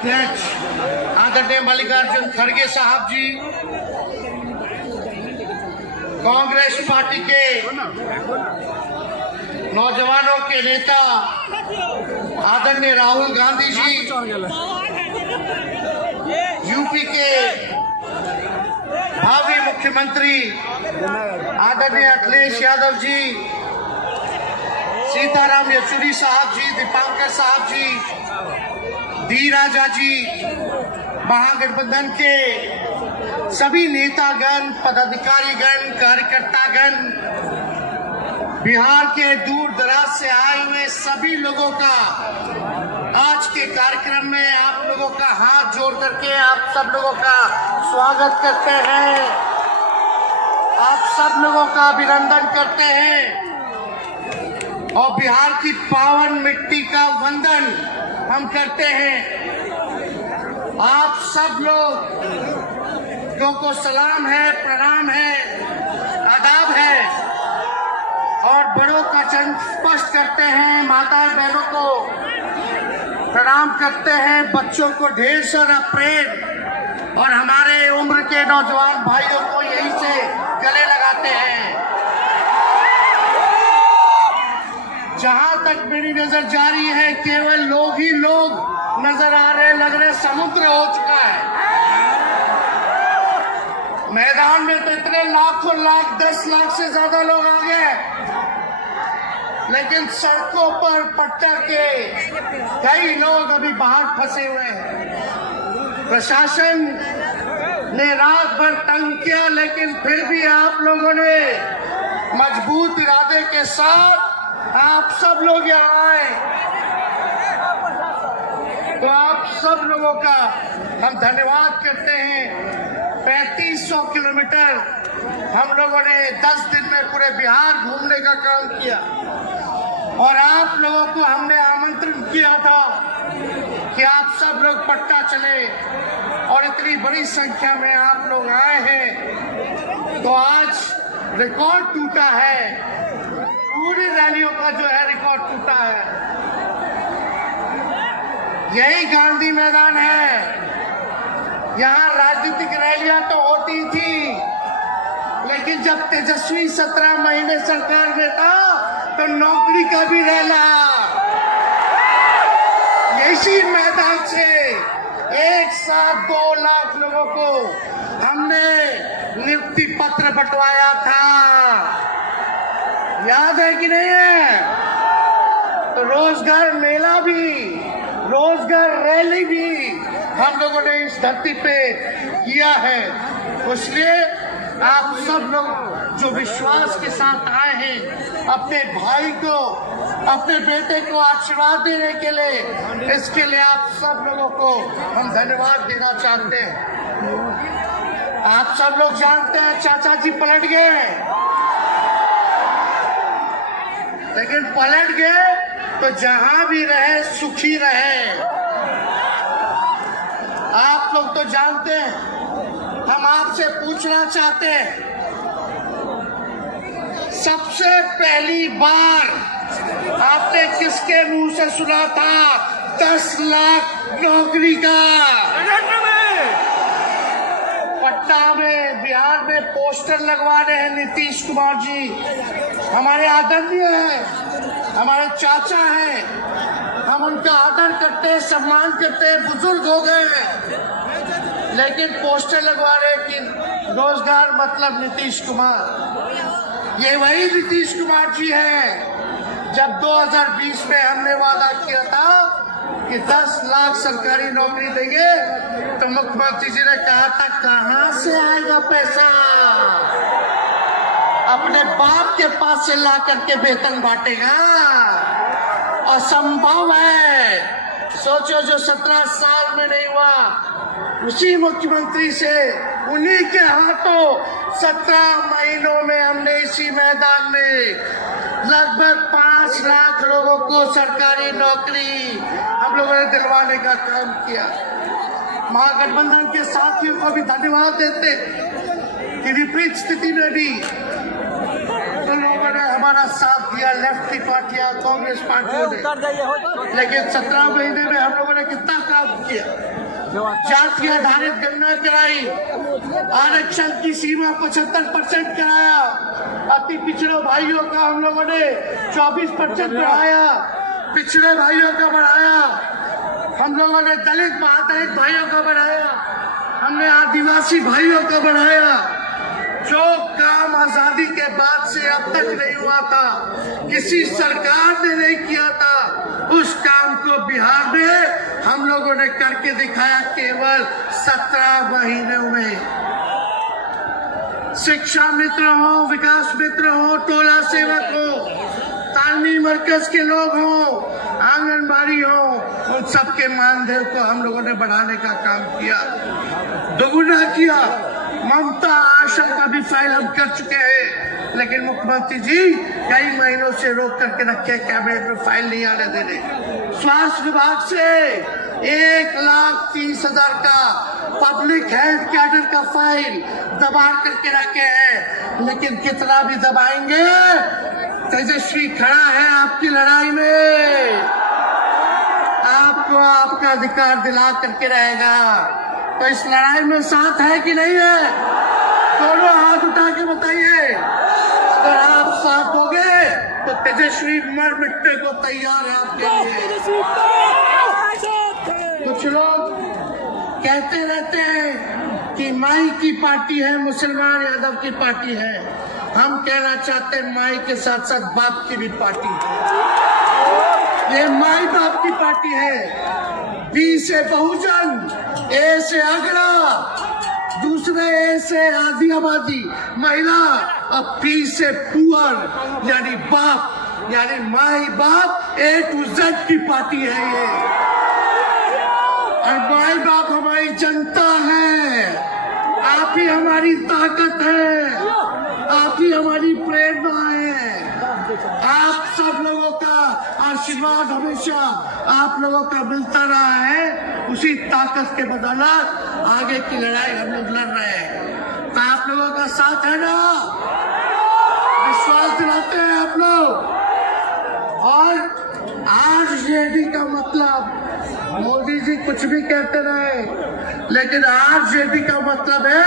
अध्यक्ष आदरणीय मल्लिकार्जुन खड़गे साहब जी, कांग्रेस पार्टी के नौजवानों के नेता आदरणीय राहुल गांधी जी, यूपी के भावी मुख्यमंत्री आदरणीय अखिलेश यादव जी, सीताराम येचुरी साहब जी, दीपांकर साहब जी, डी राजा जी, महागठबंधन के सभी नेतागण, पदाधिकारीगण, कार्यकर्तागण, बिहार के दूर दराज से आए हुए सभी लोगों का आज के कार्यक्रम में आप लोगों का हाथ जोड़ करके आप सब लोगों का स्वागत करते हैं, आप सब लोगों का अभिनंदन करते हैं और बिहार की पावन मिट्टी का वंदन हम करते हैं। आप सब लोगों को सलाम है, प्रणाम है, आदाब है और बड़ों का चरण स्पर्श करते हैं, माता बहनों को प्रणाम करते हैं, बच्चों को ढेर सारा प्रेम और हमारे उम्र के नौजवान भाइयों को यहीं से गले लगाते हैं। जहां तक मेरी नजर जा रही है केवल लोग ही लोग नजर आ रहे, लग रहे समुद्र हो चुका है। मैदान में तो इतने लाखों लाख, 10 लाख से ज्यादा लोग आ गए, लेकिन सड़कों पर पट्टा के कई लोग अभी बाहर फंसे हुए हैं। प्रशासन ने रात भर तंग किया, लेकिन फिर भी आप लोगों ने मजबूत इरादे के साथ आप सब लोग यहाँ आए, तो आप सब लोगों का हम धन्यवाद करते हैं। 3500 किलोमीटर हम लोगों ने 10 दिन में पूरे बिहार घूमने का काम किया और आप लोगों को हमने आमंत्रण किया था कि आप सब लोग पटना चले और इतनी बड़ी संख्या में आप लोग आए हैं, तो आज रिकॉर्ड टूटा है, पूरी रैलियों का जो है रिकॉर्ड टूटा है। यही गांधी मैदान है, यहाँ राजनीतिक रैलियां तो होती थी, लेकिन जब तेजस्वी 17 महीने सरकार में था तो नौकरी का भी रैला इसी मैदान से एक साथ 2 लाख लोगों को हमने नियुक्ति पत्र बंटवाया था, याद है कि नहीं है? तो रोजगार मेला भी, रोजगार रैली भी हम लोगों ने इस धरती पे किया है। इसलिए आप सब लोग जो विश्वास के साथ आए हैं अपने भाई को, अपने बेटे को आशीर्वाद देने के लिए, इसके लिए आप सब लोगों को हम धन्यवाद देना चाहते हैं। आप सब लोग जानते हैं चाचा जी पलट गए, लेकिन पलट गए तो जहां भी रहे सुखी रहे। आप लोग तो जानते हैं, हम आपसे पूछना चाहते हैं, सबसे पहली बार आपने किसके मुंह से सुना था 10 लाख नौकरी का? पटना में, बिहार में पोस्टर लगवा रहे हैं नीतीश कुमार जी, हमारे आदरणीय हैं, हमारे चाचा हैं, हम उनका आदर करते हैं, सम्मान करते हैं, बुजुर्ग हो गए हैं, लेकिन पोस्टर लगवा रहे कि रोजगार मतलब नीतीश कुमार। ये वही नीतीश कुमार जी हैं जब 2020 में हमने वादा किया था कि 10 लाख सरकारी नौकरी देंगे, तो मुख्यमंत्री जी ने कहा था कहां से आएगा पैसा? अपने बाप के पास से ला करके वेतन बांटेगा? असंभव है। सोचो, जो 17 साल में नहीं हुआ, उसी मुख्यमंत्री से, उन्हीं के हाथों 17 महीनों में हमने इसी मैदान में लगभग 5 लाख लोगों को सरकारी नौकरी हम लोगों ने दिलवाने का काम किया। महागठबंधन के साथियों को भी धन्यवाद देते कि विपरीत स्थिति में भी तो लोगों ने हमारा साथ दिया, लेफ्टी पार्टियां, कांग्रेस पार्टियों ने, लेकिन 17 महीने में हम लोगों ने कितना काम किया। जाति आधारित गणना कराई, आरक्षण की सीमा 75% कराया, अति पिछड़े भाइयों का हम लोगों ने 24% बढ़ाया, पिछड़े भाइयों का बढ़ाया, हम लोगों ने दलित महादलित भाइयों का बढ़ाया, हमने आदिवासी भाइयों का बढ़ाया। जो काम आजादी के बाद से अब तक नहीं हुआ था, किसी सरकार ने नहीं किया था, उस काम को बिहार में हम लोगों ने करके दिखाया केवल 17 महीनों में। शिक्षा मित्र हो, विकास मित्र हो, टोला सेवक हो, तालमी मरकज के लोग हो, आंगनबाड़ी हो, उन सबके मानदेय को हम लोगों ने बढ़ाने का काम किया, दोगुना किया। ममता आशा का भी फाइल हम कर चुके हैं, लेकिन मुख्यमंत्री जी कई महीनों से रोक करके रखे, कैबिनेट में फाइल नहीं आने दे रहे। स्वास्थ्य विभाग से 1,30,000 का पब्लिक हेल्थ कैडर का फाइल दबा करके रखे हैं, लेकिन कितना भी दबाएंगे, तेजस्वी खड़ा है आपकी लड़ाई में, आपको आपका अधिकार दिला करके रहेगा। तो इस लड़ाई में साथ है कि नहीं है? दोनों हाथ उठा के बताइए। अगर आप साथ दोगे तो तेजस्वी मर मिटने को तैयार है आपके लिए। कुछ लोग कहते रहते हैं कि माई की पार्टी है, मुसलमान यादव की पार्टी है। हम कहना चाहते हैं माई के साथ साथ बाप की भी पार्टी है। ये माई बाप की पार्टी है। बी से बहुजन, ए से आगरा, दूसरे ए से आधी आबादी महिला, और पी से पुअर यानी बाप, यानी माई बाप A to Z की पार्टी है ये। और माई बाप हमारी जनता है, आप ही हमारी ताकत है, आप ही हमारी प्रेरणा है। आप सब लोगों का आशीर्वाद हमेशा आप लोगों का मिलता रहा है, उसी ताकत के बदौलत आगे की लड़ाई हम लोग लड़ रहे हैं। तो आप लोगों का साथ है ना? विश्वास दिलाते हैं आप लोग। और आरजेडी का मतलब, मोदी जी कुछ भी कहते रहे, लेकिन आरजेडी का मतलब है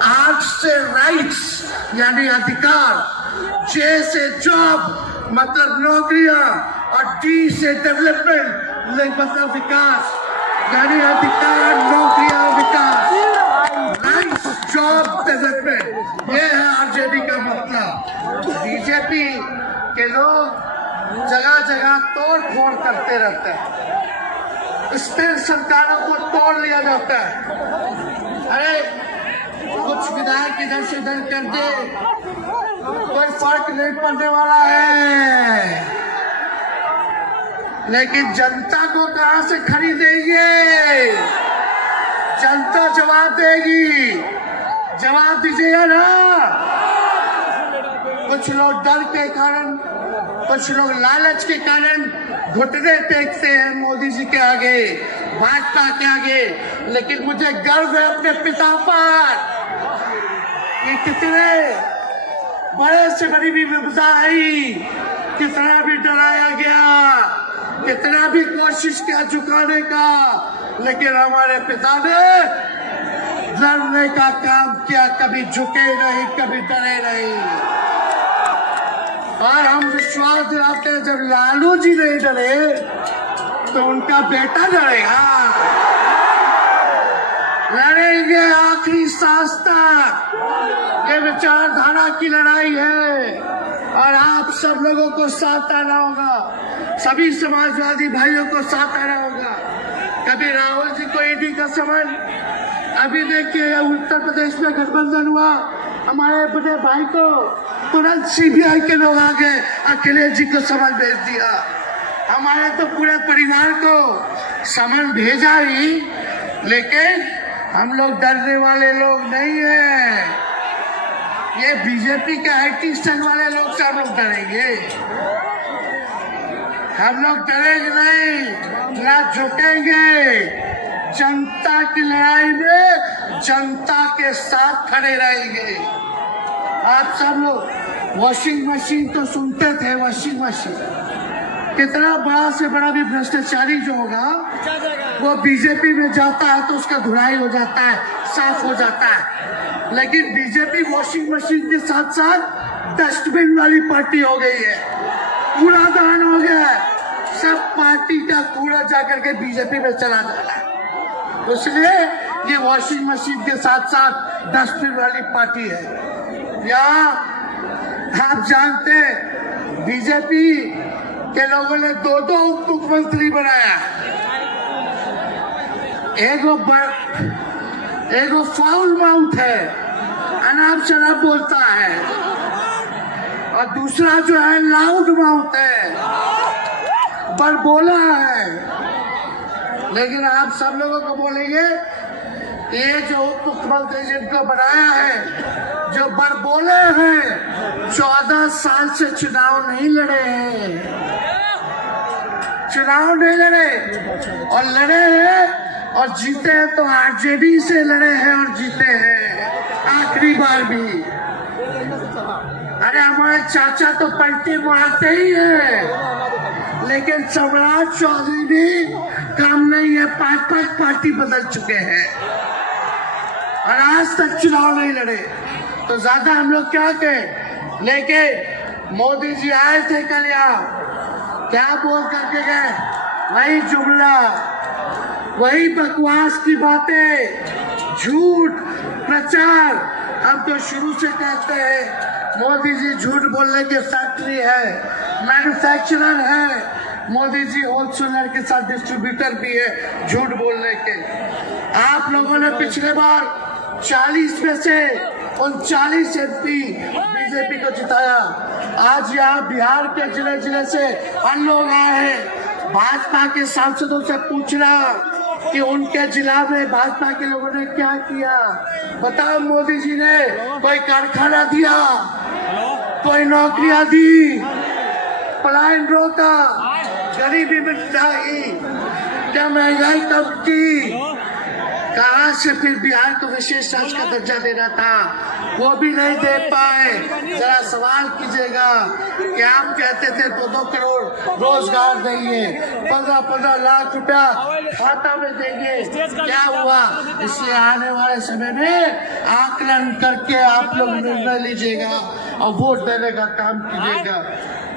आर से राइट्स यानी अधिकार, जे से जॉब मतलब नौकरियां, और डी से डेवलपमेंट मतलब विकास, यानी अधिकार, नौकरियां, विकास, राइट्स, जॉब, डेवलपमेंट, ये है आरजेडी का मतलब। बीजेपी के लोग जगह जगह तोड़ फोड़ करते रहते हैं, स्टेट सरकारों को तोड़ लिया जाता है। अरे कुछ विधायक इधर से उधर कर दे, कोई फर्क नहीं पड़ने वाला है, लेकिन जनता को कहां से खरीदेंगे? जनता जवाब देगी, जवाब दीजिएगा ना। कुछ लोग डर के कारण, कुछ लोग लालच के कारण घुटने टेकते हैं मोदी जी के आगे, भाजपा के आगे, लेकिन मुझे गर्व है अपने पिता पर। ये कितने बड़े से बड़ी भी विपदा आई, कितना भी डराया गया, कितना भी कोशिश किया झुकाने का, लेकिन हमारे पिता ने लड़ने का काम किया, कभी झुके नहीं, कभी डरे नहीं। और हम विश्वास दिलाते हैं जब लालू जी नहीं डरे तो उनका बेटा डरेगा। लड़ेंगे आखिरी सांस तक, ये विचारधारा की लड़ाई है, और आप सब लोगों को साथ आना होगा, सभी समाजवादी भाइयों को साथ आना होगा। कभी राहुल जी को ईडी का समन, अभी देखिए उत्तर प्रदेश में गठबंधन हुआ, हमारे बड़े भाई को तुरंत सीबीआई के लोग आ गए, अखिलेश जी को समन भेज दिया। हमारे तो पूरे परिवार को समन भेजा ही, लेकिन हम लोग डरने वाले लोग नहीं हैं। ये बीजेपी के IT स्टैंड वाले लोग से हम लोग डरेंगे? हम लोग डरेंगे नहीं, ना झुकेंगे। जनता की लड़ाई में जनता के साथ खड़े रहेंगे। आप सब लोग वॉशिंग मशीन तो सुनते थे, वॉशिंग मशीन कितना बड़ा से बड़ा भी भ्रष्टाचारी जो होगा वो बीजेपी में जाता है तो उसका धुलाई हो जाता है, साफ हो जाता है। लेकिन बीजेपी वॉशिंग मशीन के साथ साथ डस्टबिन वाली पार्टी हो गई है, कूड़ादान हो गया है, सब पार्टी का कूड़ा जाकर के बीजेपी में चला जाता है। इसलिए ये वॉशिंग मशीन के साथ साथ डस्टबिन वाली पार्टी है। यहाँ आप जानते हैं बीजेपी के लोगों ने दो उप मुख्यमंत्री बनाया, एगो फाउल माउथ है, अनाप शनाप बोलता है, और दूसरा जो है लाउड माउथ है, बड़बोला है। लेकिन आप सब लोगों को बोलेंगे ये जो उप मुख्यमंत्री जिनको बनाया है, जो बड़बोले हैं, 14 साल से चुनाव नहीं लड़े हैं, चुनाव नहीं लड़े, और लड़े हैं और जीते हैं तो आरजेडी से लड़े हैं और जीते हैं आखिरी बार भी। अरे हमारे चाचा तो पलटी मारते ही हैं, लेकिन सम्राट चौधरी भी काम नहीं है, 5 पार्टी बदल चुके हैं और आज तक चुनाव नहीं लड़े। तो ज्यादा हम लोग क्या कहें, लेके मोदी जी आए थे कल यहाँ, क्या बोल करके गए, वही जुमला, वही बकवास की बातें, झूठ प्रचार। हम तो शुरू से कहते हैं मोदी जी झूठ बोलने की फैक्ट्री है, मैन्युफैक्चरर है, मोदी जी होलसेलर के साथ डिस्ट्रीब्यूटर भी है झूठ बोलने के। आप लोगों ने पिछले बार 40 में से 39 MP बीजेपी को जिताया। आज यहाँ बिहार के जिले से अन्य लोग आए हैं, भाजपा के सांसदों से पूछना कि उनके जिला में भाजपा के लोगों ने क्या किया। बताओ, मोदी जी ने कोई कारखाना दिया, कोई नौकरियां दी, पलायन रोका, गरीबी मिटाई, क्या महंगाई कम की, कहाँ से फिर बिहार को विशेष राज्य का दर्जा देना था, वो भी नहीं दे पाए। जरा सवाल कीजिएगा कि आप कहते थे 2 करोड़ रोजगार देंगे, 15 लाख रुपया खाता में देंगे, क्या हुआ? इसलिए आने वाले समय में आकलन करके आप लोग निर्णय लीजिएगा और वोट देने का काम कीजिएगा।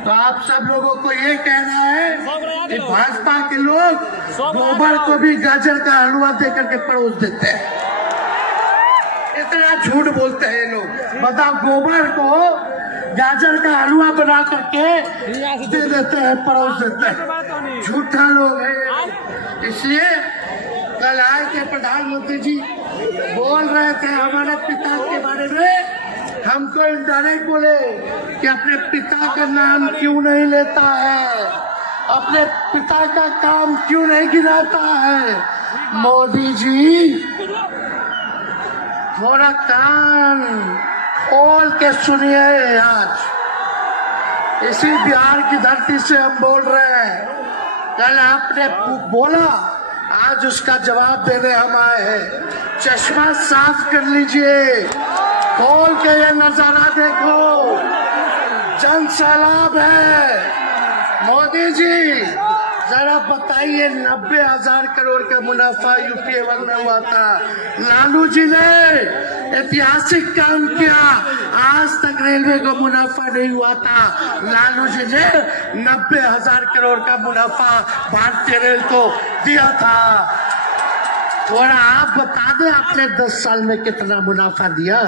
तो आप सब लोगों को ये कहना है कि भाजपा के लोग गोबर को भी गाजर का हलवा दे करके परोस देते हैं, इतना झूठ बोलते हैं लोग। बताओ, गोबर को गाजर का हलवा बना करके दे देते हैं, परोस देते हैं, झूठा लोग है। इसलिए कल आए थे प्रधानमंत्री जी, बोल रहे थे हमारे पिता के बारे में, हमको इनडायरेक्ट बोले कि अपने पिता का नाम क्यों नहीं लेता है, अपने पिता का काम क्यों नहीं गिनाता है। मोदी जी थोड़ा कान खोल के सुनिए, आज इसी बिहार की धरती से हम बोल रहे हैं। कल आपने बोला, आज उसका जवाब देने हम आए हैं। चश्मा साफ कर लीजिए, खोल के ये नजारा देखो, जन सैलाब है। मोदी जी जरा बताइए, 90,000 करोड़ का मुनाफा यूपीए 1 में हुआ था, लालू जी ने ऐतिहासिक काम किया, आज तक रेलवे को मुनाफा नहीं हुआ था, लालू जी ने 90,000 करोड़ का मुनाफा भारतीय रेल को दिया था। थोड़ा आप बता दें, आपने 10 साल में कितना मुनाफा दिया,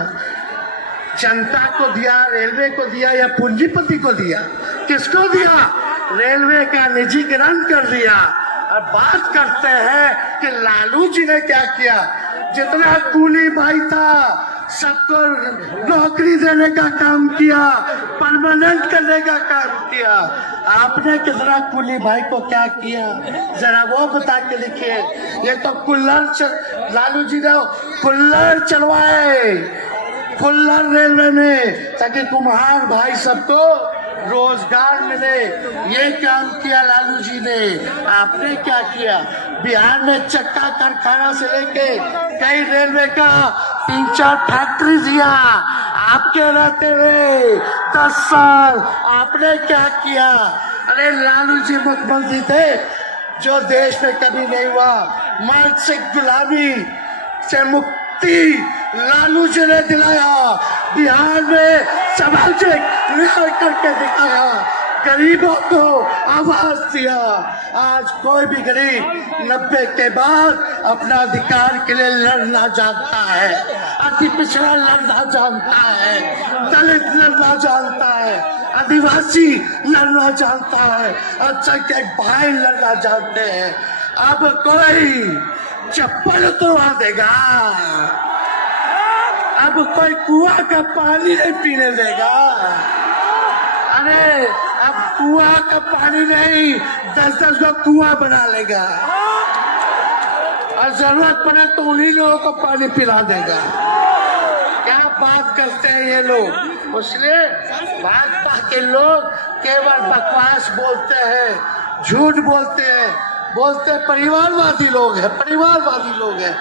जनता को दिया, रेलवे को दिया या पूंजीपति को दिया, किसको दिया? रेलवे का निजीकरण कर दिया। और बात करते हैं कि लालू जी ने क्या किया, जितना कूली भाई था सबको नौकरी देने का काम किया, परमानेंट करने का काम किया। आपने कितना कूली भाई को क्या किया, जरा वो बता के लिखिए। ये तो लालू जी ने कुल्लर चलवाए, कुल्लर रेलवे में, ताकि कुम्हार भाई सबको रोजगार मिले, ये काम किया लालू जी ने। आपने क्या किया? बिहार में चक्का कारखाना से लेके कई रेलवे का 3-4 फैक्ट्री दिया आपके रहते हुए 10 साल। आपने क्या किया? अरे लालू जी मुख्यमंत्री थे जो देश में कभी नहीं हुआ। मानसिक गुलामी से मुक्ति लालू जी ने दिलाया। बिहार में सामाजिक न्याय करके दिखाया, गरीबों को आवाज दिया। आज कोई भी गरीब 90 के बाद अपना अधिकार के लिए लड़ना जानता है, अति पिछड़ा लड़ना जानता है, दलित लड़ना जानता है, आदिवासी लड़ना जानता है, अल्पसंख्यक भाई लड़ना जानते हैं। अब कोई चप्पल तोड़ा देगा, अब कोई कुआं का पानी नहीं पीने देगा। अरे अब कुआं का पानी नहीं, 10-10 को कुआं बना लेगा और जरूरत पड़े तो उन्हीं लोगों को पानी पिला देगा। क्या बात करते हैं ये लोग। इसलिए भाजपा के लोग केवल बकवास बोलते हैं, झूठ बोलते हैं, परिवारवादी लोग हैं, परिवारवादी लोग हैं।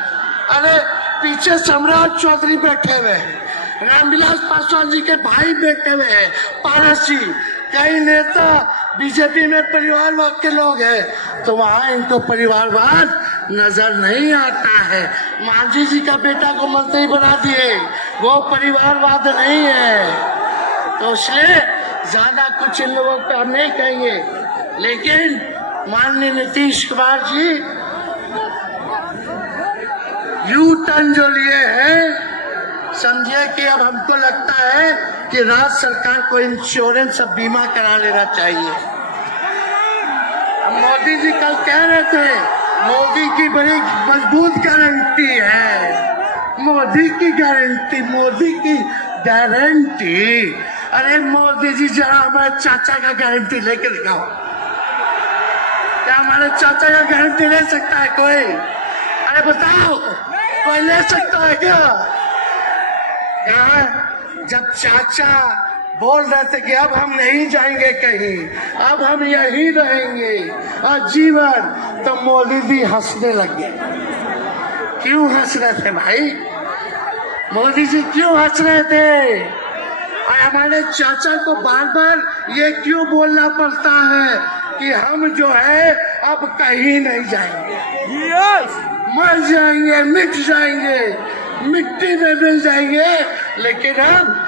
अरे पीछे सम्राट चौधरी बैठे हुए हैं, रामविलास पासवान जी के भाई बैठे हुए हैं, पारस जी, कई नेता बीजेपी में परिवारवाद के लोग हैं, तो वहां इनको परिवारवाद नजर नहीं आता है। मांझी जी का बेटा को मंत्री बना दिए, वो परिवारवाद नहीं है। तो इसलिए ज्यादा कुछ इन लोगों का हम नहीं कहेंगे, लेकिन माननीय नीतीश कुमार जी यू टर्न जो लिए हैं, समझिए कि अब हमको लगता है कि राज्य सरकार को इंश्योरेंस और बीमा करा लेना चाहिए। अब मोदी जी कल कह रहे थे मोदी की बड़ी मजबूत गारंटी है, मोदी की गारंटी, मोदी की गारंटी। अरे मोदी जी जरा हमारे चाचा का गारंटी लेके दिखाओ। क्या हमारे चाचा का गारंटी ले सकता है कोई? अरे बताओ, कोई ले सकता है क्या? जब चाचा बोल रहे थे कि अब हम नहीं जाएंगे कहीं, अब हम यहीं रहेंगे आजीवन, तो मोदी जी हंसने लगे। क्यों हंस रहे थे भाई? मोदी जी क्यों हंस रहे थे? और हमारे चाचा को बार बार ये क्यों बोलना पड़ता है कि हम जो है अब कहीं नहीं जाएंगे, मर जाएंगे, मिट जाएंगे, मिट्टी में मिल जाएंगे, लेकिन हम